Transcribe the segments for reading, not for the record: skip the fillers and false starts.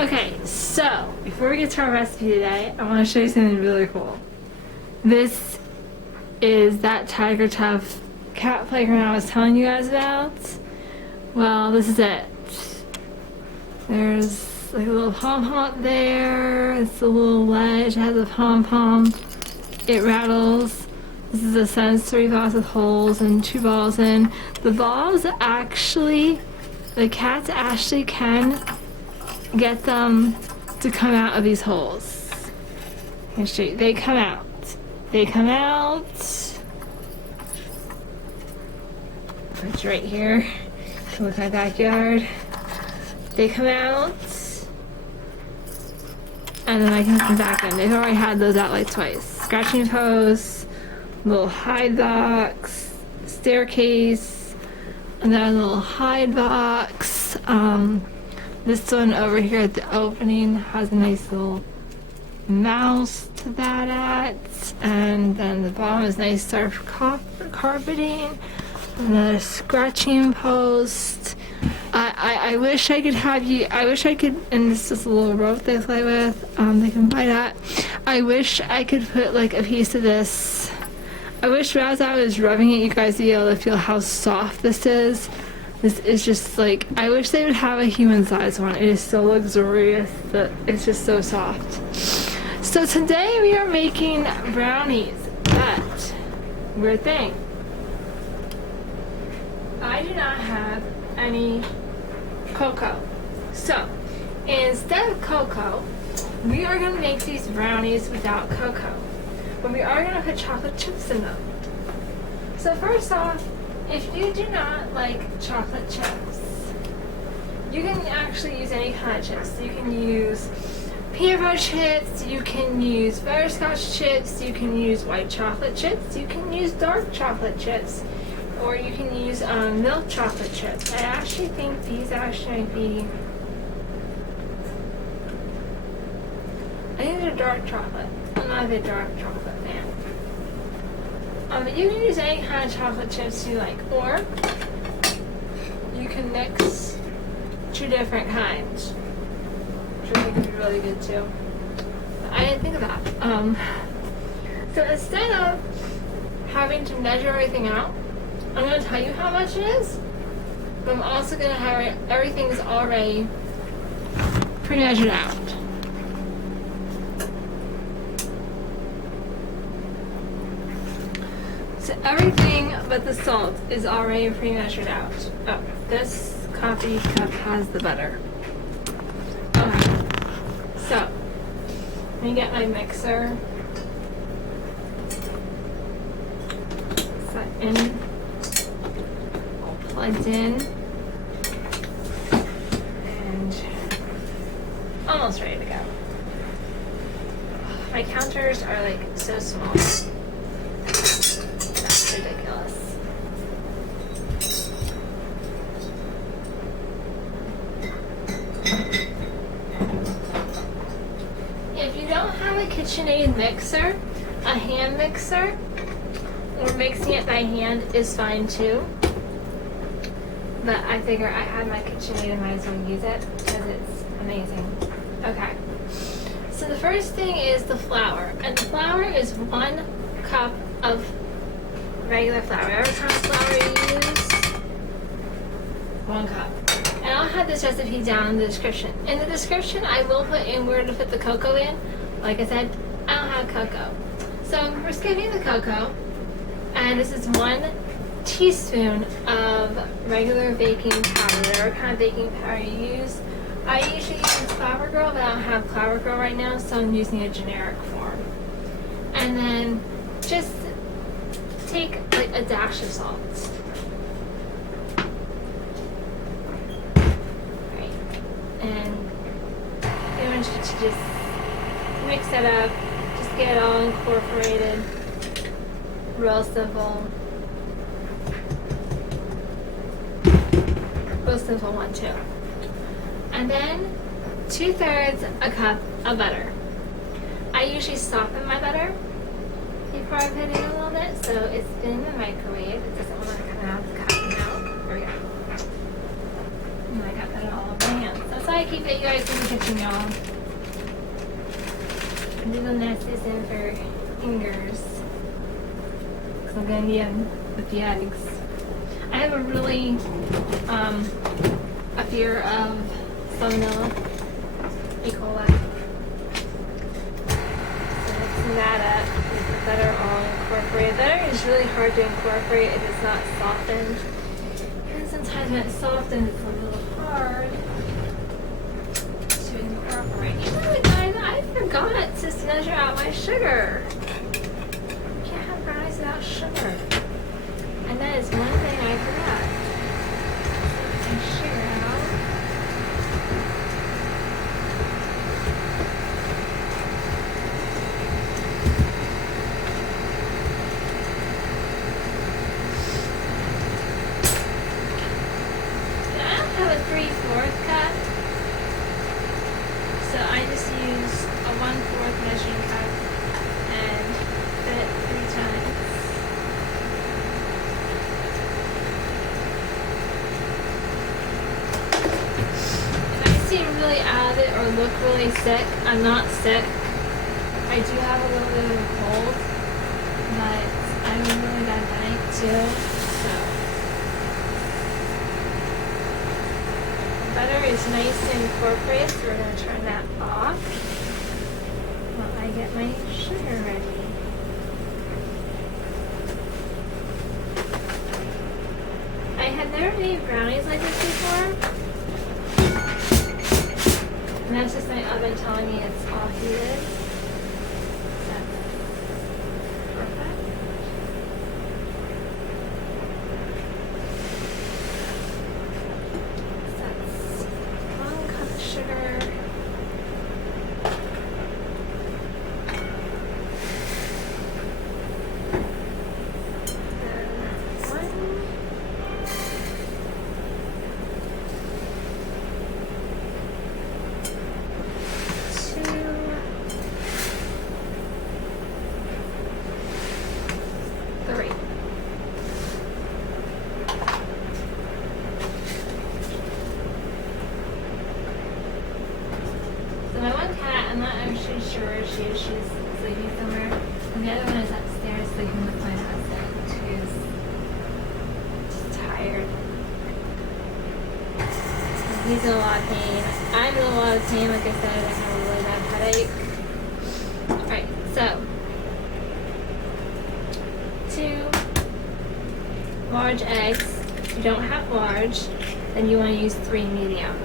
Okay, so before we get to our recipe today, I want to show you something really cool. This is that Tiger Tough cat playground I was telling you guys about. Well, this is it. There's like a little pom-pom up there. It's a little ledge. It has a pom-pom. It rattles. This is a sensory box with holes and 2 balls in. The balls actually, the cats actually can get them to come out of these holes. I'll show you. They come out. They come out. It's right here. Look at my backyard. They come out. And then I can put them back in. They've already had those out like twice. Scratching post, little hide box, staircase, and then a little hide box. This one over here at the opening has a nice little mouse to bat at, and then the bottom is nice soft carpeting. Another scratching post. I wish I could have you. I wish I could. And this is a little rope they play with. They can buy that. I wish I could put like a piece of this. I wish as I was rubbing it, you guys would be able to feel how soft this is. This is just like, I wish they would have a human-sized one. It is so luxurious that it's just so soft. So today we are making brownies, but weird thing. I do not have any cocoa. So instead of cocoa, we are going to make these brownies without cocoa. But we are going to put chocolate chips in them. So first off, if you do not like chocolate chips, you can actually use any kind of chips. You can use peanut butter chips, you can use butterscotch chips, you can use white chocolate chips, you can use dark chocolate chips, or you can use milk chocolate chips. I actually think these actually might be, I think they're dark chocolate. I'm not a big dark chocolate fan. But you can use any kind of chocolate chips you like, or you can mix 2 different kinds, which I think would be really good too. But I didn't think of that. So instead of having to measure everything out, I'm going to tell you how much it is, but I'm also going to have everything's already pre-measured out. So everything but the salt is already pre-measured out. Oh, this coffee cup has the butter. Okay, so let me get my mixer set in, all plugged in, and almost ready to go. My counters are like so small. Ridiculous. If you don't have a KitchenAid mixer, a hand mixer, or mixing it by hand is fine too. But I figure I have my KitchenAid and might as well use it because it's amazing. Okay. So the first thing is the flour, and the flour is 1 cup of regular flour. Whatever kind of flour you use, 1 cup. And I'll have this recipe down in the description. In the description, I will put in where to put the cocoa in. Like I said, I don't have cocoa. So we're skipping the cocoa. And this is 1 teaspoon of regular baking powder, whatever kind of baking powder you use. I usually use Flour Girl, but I don't have Flour Girl right now, so I'm using a generic form. And then just take like a dash of salt. Right. And I want you to just mix it up, just get it all incorporated. Real simple. Real simple one too. And then 2/3 a cup of butter. I usually soften my butter before I put it in a little bit, so it's been in the microwave. It doesn't want to come out. There we go. And I got that all over my hands. That's why I keep it, you guys, in the kitchen, y'all. Do the nesties in for fingers. Because I'm going to need them with the eggs. I have a really, a fear of salmonella, E. coli. So mixing that up with the butter all incorporated. Butter is really hard to incorporate if it's not softened. And sometimes when it's softened, it's a little hard to incorporate. You know what, guys? I forgot to measure out my sugar. You can't have brownies without sugar. And that is one thing I forgot. And sugar out. Now, I don't have a 3/4 cup. So I just use a 1/4 measuring cup and fit it 3 times. If I seem really out of it or look really sick, I'm not sick. I do have a little bit of a cold, but I'm a really bad night too, so. Butter is nice and incorporated, so we're going to turn that off while I get my sugar ready. I have never made brownies like this before, and that's just my oven telling me it's all heated. That's perfect. Sugar. My one cat, I'm not actually sure where she is. She's sleeping somewhere. And the other one is upstairs sleeping with my husband, who's just tired. He's in a lot of pain. I'm in a lot of pain. Like I said, I have a really bad headache. Alright, so 2 large eggs. If you don't have large, then you want to use 3 medium.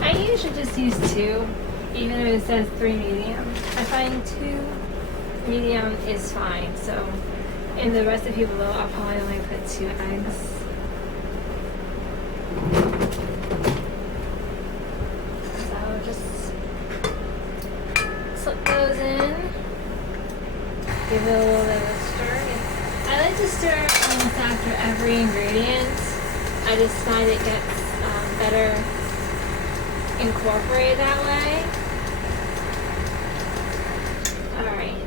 I should just use 2, even if it says 3 medium. I find 2 medium is fine. So in the recipe below, I'll probably only put 2 eggs. So just slip those in. Give it a little bit of a stir. I like to stir almost after every ingredient. I just find it gets better incorporated that way. Alright.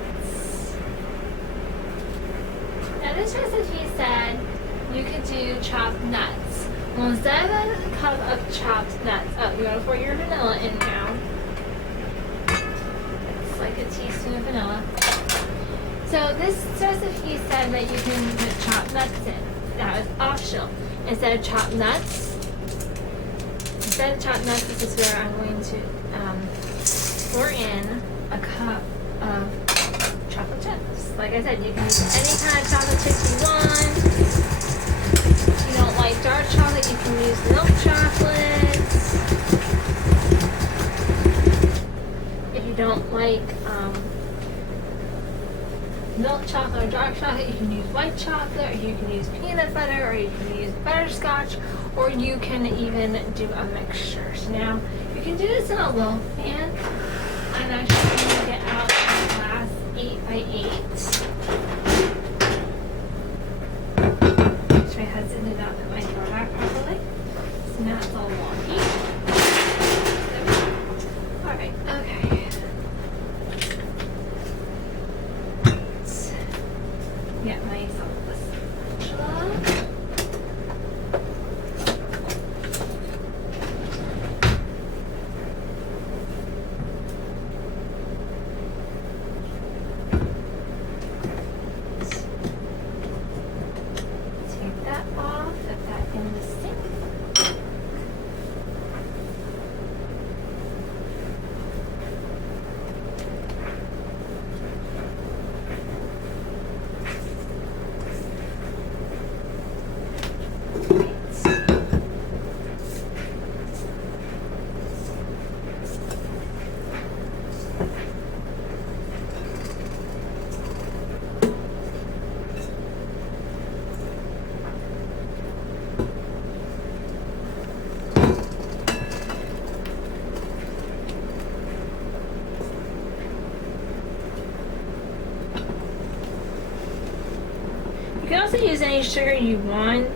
Now this recipe said you could do chopped nuts. Well, instead of a cup of chopped nuts, you want to pour your vanilla in now. It's like a teaspoon of vanilla. So this recipe said that you can put chopped nuts in. That was optional. Instead of chopped nuts, this is where I'm going to pour in a cup of chocolate chips. Like I said, you can use any kind of chocolate chips you want. If you don't like dark chocolate, you can use milk chocolate. If you don't like milk chocolate or dark chocolate, you can use white chocolate, or you can use peanut butter, or you can use butterscotch, or you can even do a mixture. So now you can do this in a loaf pan. I'm actually going to get out a glass 8x8. My husband did not put my door back properly, so now it's all wonky. can also use any sugar you want.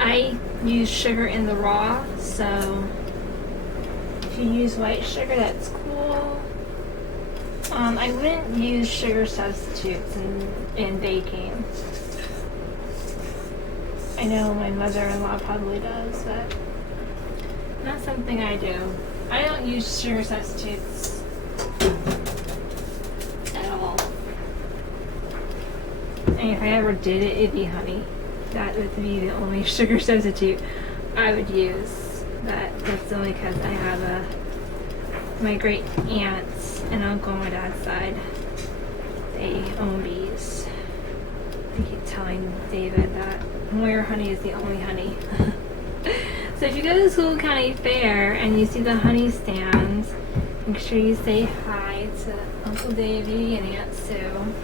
I use sugar in the raw, so if you use white sugar, that's cool. I wouldn't use sugar substitutes in baking. I know my mother-in-law probably does, but not something I do. I don't use sugar substitutes at all. And if I ever did it, it'd be honey. That would be the only sugar substitute I would use. That's only because I have my great aunts and uncle on my dad's side. They own bees. I keep telling David that Moyer honey is the only honey. So if you go to the School County Fair and you see the honey stands, make sure you say hi to Uncle Davy and Aunt Sue.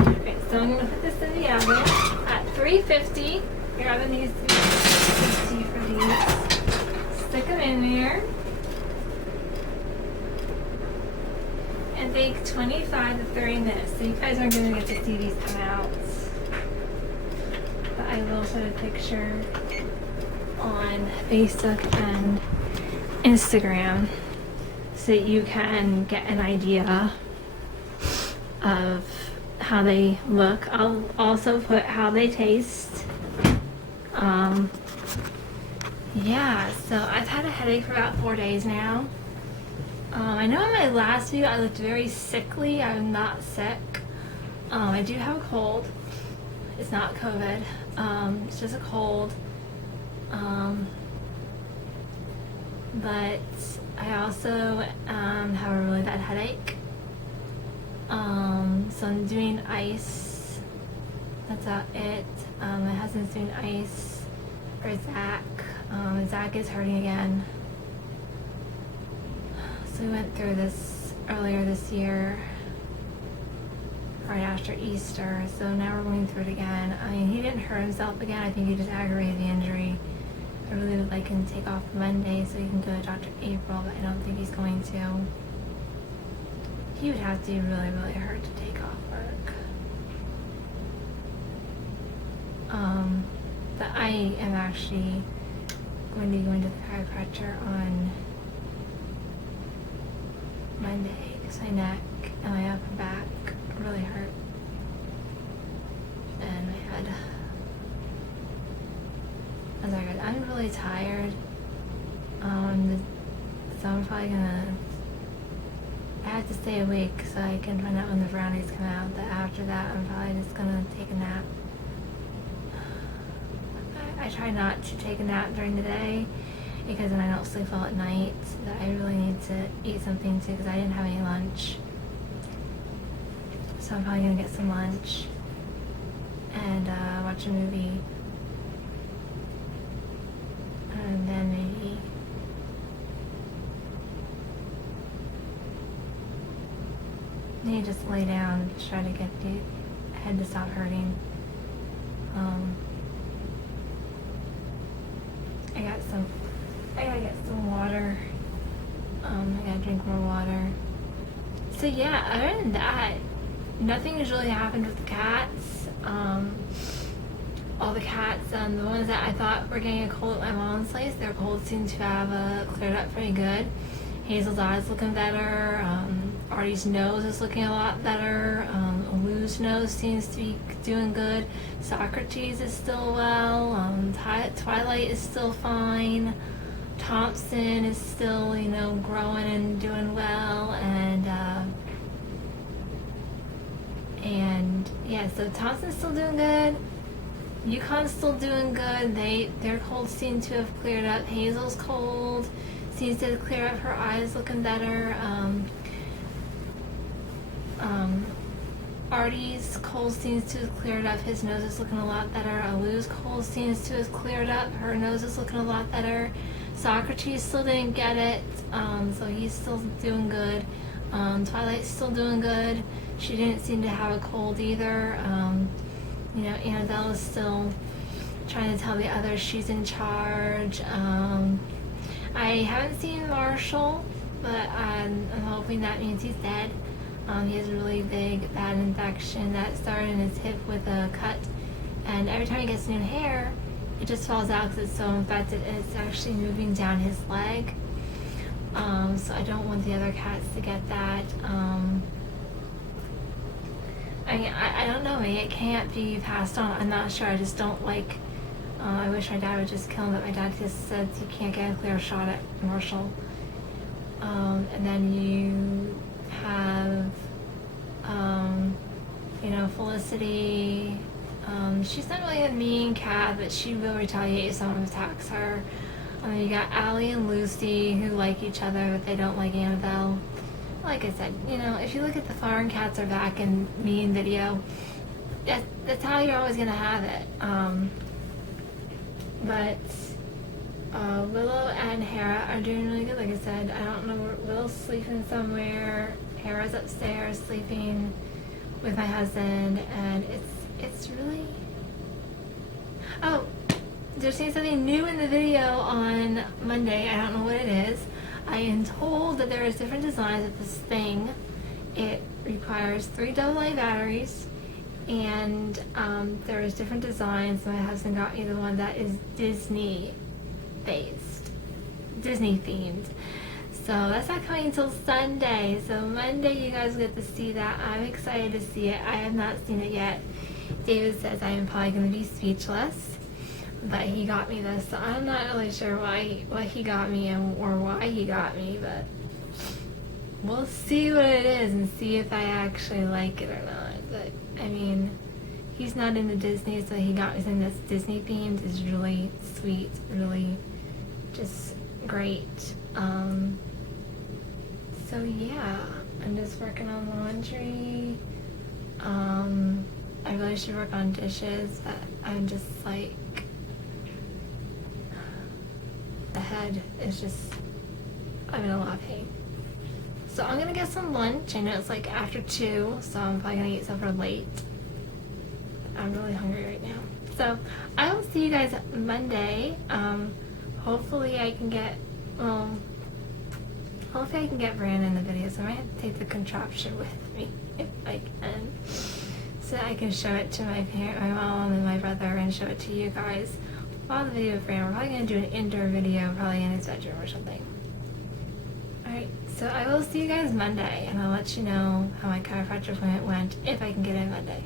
Okay, so I'm going to put this in the oven at 350. Your oven needs to be 350 for these. Stick them in there. And bake 25 to 30 minutes. So you guys aren't going to get to see these come out. But I will put a picture on Facebook and Instagram so that you can get an idea of how they look. I'll also put how they taste. Yeah, so I've had a headache for about 4 days now. I know in my last video I looked very sickly. I'm not sick. I do have a cold. It's not COVID. It's just a cold. But I also have a really bad headache. So I'm doing ice. That's about it. My husband's doing ice for Zach. Zach is hurting again. So we went through this earlier this year, right after Easter. So now we're going through it again. I mean, he didn't hurt himself again. I think he just aggravated the injury. I really would like him to take off Monday so he can go to Dr. April, but I don't think he's going to. He would have to be really, really hurt to take off work. But I am actually going to be going to the chiropractor on Monday because my neck and my upper back really hurt. And my head. I'm really tired. So I'm probably I have to stay awake so I can find out when the brownies come out. But after that, I'm probably just gonna take a nap. I try not to take a nap during the day because then I don't sleep well at night. That I really need to eat something too because I didn't have any lunch. So I'm probably gonna get some lunch and watch a movie. And then maybe just lay down, try to get the head to stop hurting. I gotta get some water. I gotta drink more water. So yeah, other than that, nothing has really happened with the cats. All the cats, the ones that I thought were getting a cold at my mom's place, their colds seem to have cleared up pretty good. Hazel's eye's looking better. Artie's nose is looking a lot better. Lou's nose seems to be doing good. Socrates is still well. Twilight is still fine. Thompson is still, growing and doing well. And yeah, so Thompson's still doing good. Yukon's still doing good. Their colds seem to have cleared up. Hazel's cold seems to clear up. Her eyes looking better. Artie's cold seems to have cleared up. His nose is looking a lot better. Alu's cold seems to have cleared up. Her nose is looking a lot better. Socrates still didn't get it, so he's still doing good. Twilight's still doing good. She didn't seem to have a cold either. Annabelle is still trying to tell the others she's in charge. I haven't seen Marshall, but I'm hoping that means he's dead. He has a really big bad infection that started in his hip with a cut, and every time he gets new hair, it just falls out because it's so infected, and it's actually moving down his leg. So I don't want the other cats to get that. I don't know, it can't be passed on. I'm not sure. I just don't like. I wish my dad would just kill him, but my dad just said you can't get a clear shot at Marshall. And then you have, Felicity. She's not really a mean cat, but she will retaliate if someone attacks her. You got Allie and Lucy who like each other, but they don't like Annabelle. Like I said, if you look at the foreign cats are back in mean video, that's how you're always gonna have it. But Willow and Hera are doing really good. Like I said, I don't know where Willow's sleeping somewhere. Hera's upstairs sleeping with my husband, and it's really. Oh, they're saying something new in the video on Monday. I don't know what it is. I am told that there is different designs of this thing. It requires 3 AA batteries, and there is different designs. My husband got me the one that is Disney based, Disney themed. So that's not coming until Sunday. So Monday you guys get to see that. I'm excited to see it. I have not seen it yet. David says I am probably going to be speechless. But he got me this, so I'm not really sure why he got me or why he got me, but we'll see what it is and see if I actually like it or not. But I mean, he's not into Disney, so he got me something that's Disney themed. Is really sweet, really just great. So yeah, I'm just working on laundry. I really should work on dishes, but I'm just like. The head is just, I'm in a lot of pain. So I'm gonna get some lunch. I know it's like after 2, so I'm probably gonna eat supper late. I'm really hungry right now. So I will see you guys Monday. Hopefully I can get, Brandon in the video, so I might have to take the contraption with me if I can. So I can show it to my mom and my brother, and show it to you guys. While the video of Brandon, we're probably going to do an indoor video, probably in his bedroom or something. Alright, so I will see you guys Monday, and I'll let you know how my chiropractor appointment went, if I can get in Monday.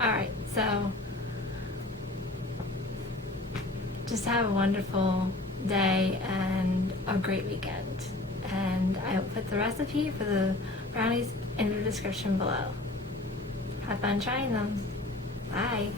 Alright, so just have a wonderful day and a great weekend. And I will put the recipe for the brownies in the description below. Have fun trying them. Bye.